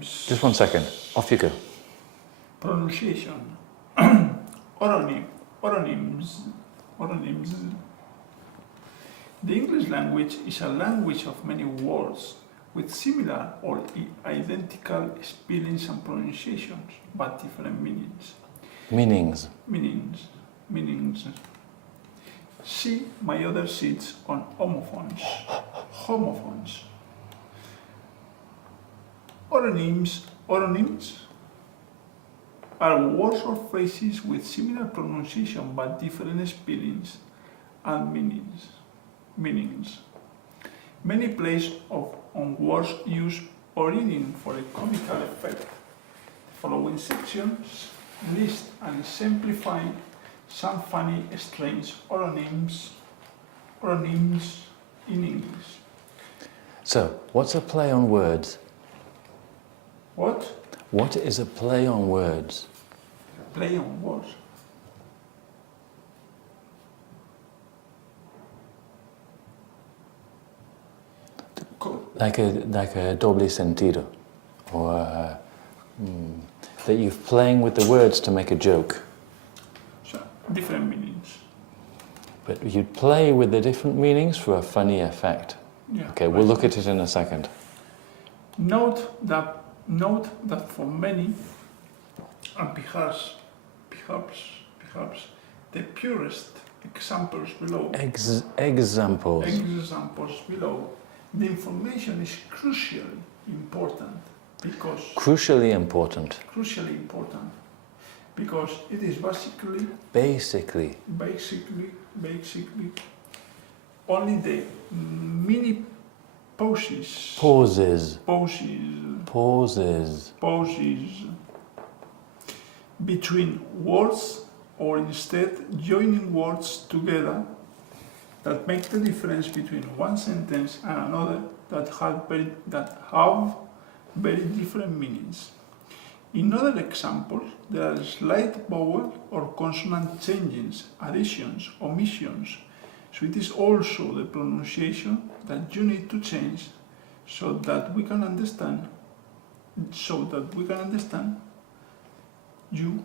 Just 1 second. Off you go. Pronunciation. Oronyms. The English language is a language of many words with similar or identical spellings and pronunciations, but different meanings. Meanings. See my other seats on homophones. Oronyms are words or phrases with similar pronunciation but different spellings and meanings. Many plays on words use origin for a comical effect. The following sections list and exemplify some funny, strange oronyms in English. So, what's a play on words? What? What is a play on words? Play on words. Like a doble sentido, or that you're playing with the words to make a joke. So, different meanings. But you'd play with the different meanings for a funny effect. Yeah, Okay, we'll look at it in a second. Note that for many, and perhaps the purest examples below. Examples below. The information is crucially important because it is basically only the mini pauses between words, or instead joining words together, that make the difference between one sentence and another that have very different meanings. In other examples, there are slight vowel or consonant changes, additions, omissions, so it is also the pronunciation that you need to change so that we can understand you.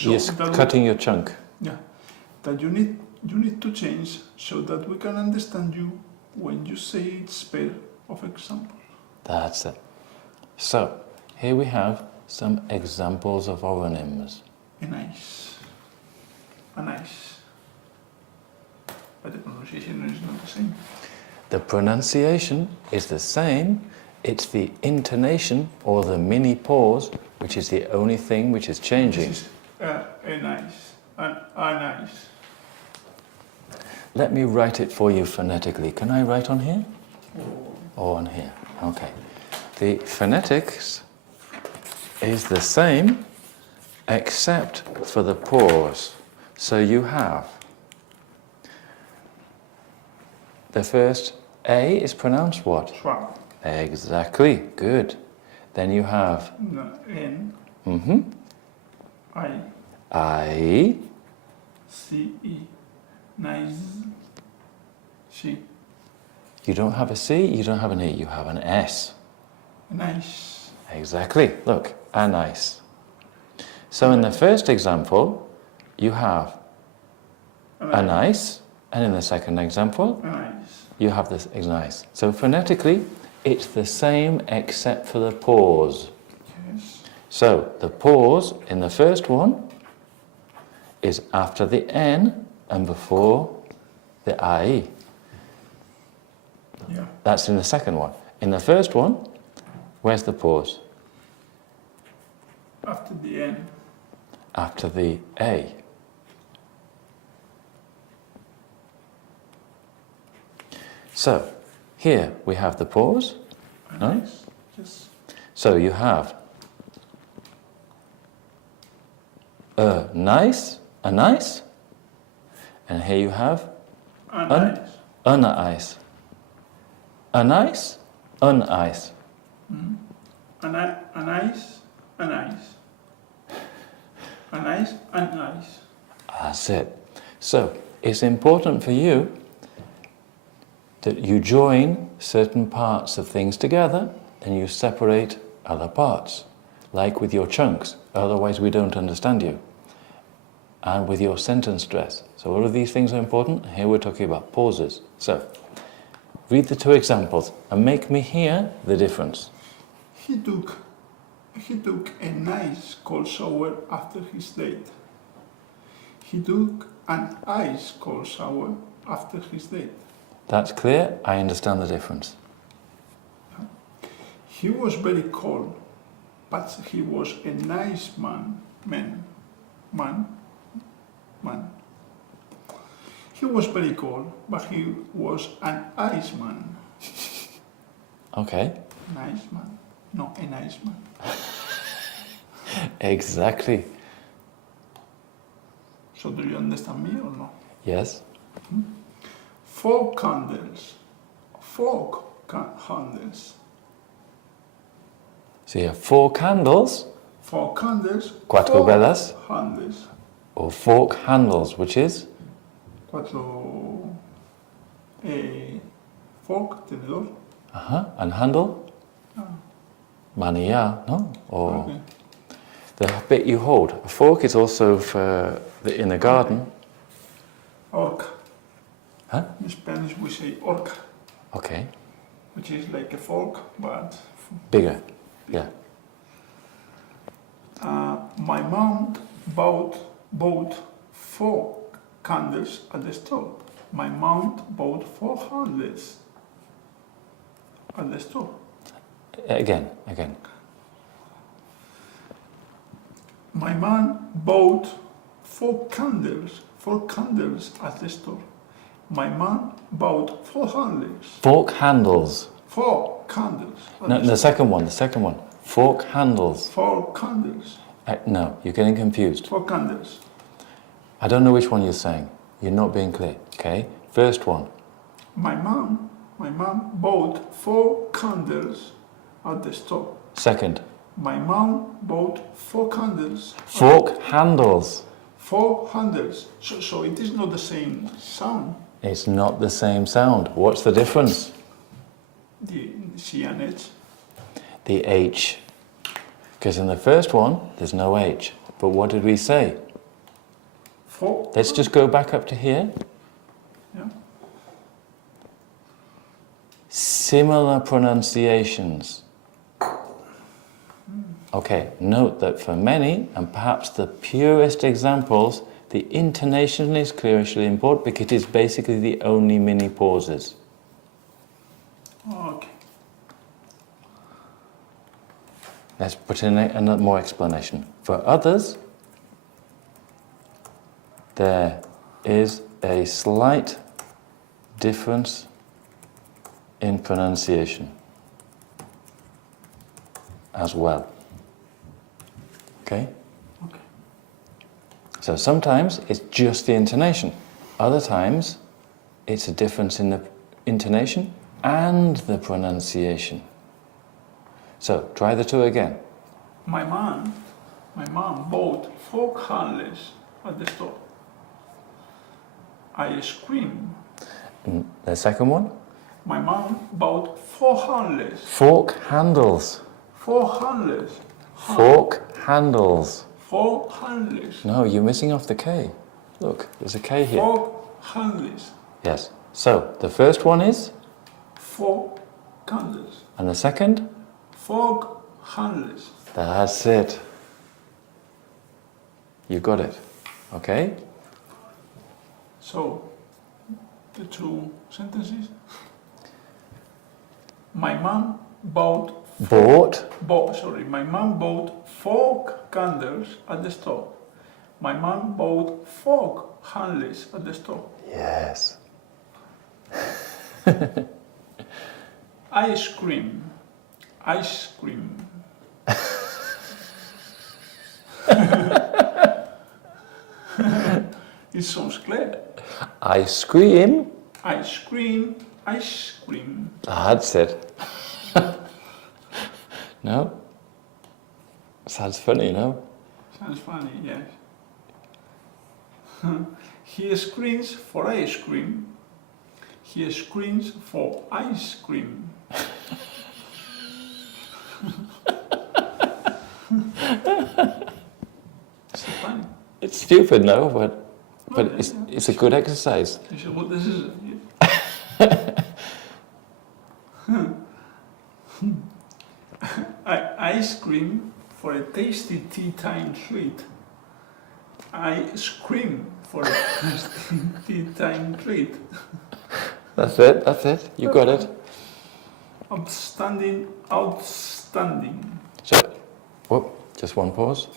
Yes, cutting your chunk. Yeah, that you need to change so that we can understand you when you say its pair of examples. That's it. So, here we have some examples of oronyms. Nice. But the pronunciation is not the same. The pronunciation is the same. It's the intonation or the mini pause which is the only thing which is changing. This is nice. Let me write it for you phonetically. Can I write on here? Or on here? Okay. The phonetics is the same except for the pause. So you have the first A is pronounced what? Schwa. Exactly. Good. Then you have N. I. C. E. Nice. C. You don't have a C, you don't have an E, you have an S. Nice. Exactly. Look, a nice. So in the first example, you have a nice, and in the second example, Nice. you have this nice. So phonetically, it's the same except for the pause. Yes. So the pause in the first one is after the N and before the IE. Yeah. That's in the second one. In the first one, where's the pause? After the N. After the A. So, here we have the pause. Nice. Yes. So you have a nice, and here you have Nice. unice. A nice, unice. A nice. That's it. So, it's important for you that you join certain parts of things together and you separate other parts, like with your chunks, otherwise we don't understand you, and with your sentence stress. So all of these things are important. Here we're talking about pauses. So, read the two examples and make me hear the difference. He took a nice cold shower after his date. He took an ice cold shower after his date. That's clear. I understand the difference. He was very cold, but he was a nice man. He was very cold, but he was an ice man. Okay. Nice man. No, a nice man. Exactly. So do you understand me or no? Yes. 4 candles. 4 candles. So you have 4 candles, 4 candles. Cuatro 4 velas. handles. or fork handles, which is? 4 fork, tenedor. And handle? Manilla, no? Or Okay. the bit you hold. A fork is also for in the garden. Orca. Huh? In Spanish we say orca, Okay. which is like a fork, but Bigger. Yeah. my mom bought 4 candles at the store. My mom bought 4 candles at the store. Again. My mom bought 4 candles at the store. My mom bought 4 candles. Fork handles. 4 candles. at No, the the store. second one. Fork handles. 4 candles. No, you're getting confused. 4 candles. I don't know which one you're saying. You're not being clear. Okay. First one. My mom bought 4 candles at the store. Second. My mom bought 4 candles. Fork handles. 4 handles. So it is not the same sound. It's not the same sound. What's the difference? The C and H. The H. Because in the first one, there's no H. But what did we say? 4. Let's just go back up to here. Yeah. Similar pronunciations. Okay, note that for many, and perhaps the purest examples, the intonation is crucially important because it is basically the only mini pauses. Okay. Let's put in another more explanation. For others, there is a slight difference in pronunciation as well. Okay? Okay. So sometimes it's just the intonation. Other times it's a difference in the intonation and the pronunciation. So try the two again. My mom bought 4 candles at the store. I screamed. And the second one? My mom bought 4 candles. Fork handles. 4 candles. Fork handles. 4 candles. No, you're missing off the K. Look, there's a K here. 4 candles. Yes. So the first one is? 4 candles. And the second? 4 candles. That's it. You got it. Okay? So, the 2 sentences. My mom bought my mom bought 4 candles at the store. My mom bought 4 candles at the store. Yes. Ice cream. It sounds clear. Ice cream. Ice cream. That's it. No? Sounds funny, no? Sounds funny, yes. He screams for ice cream. He screams for ice cream. It's stupid, no, but it's a good exercise. It's a good decision. Ice cream for a tasty tea time treat. I scream for a tasty tea time treat. That's it. You got it. Outstanding. So, just one pause.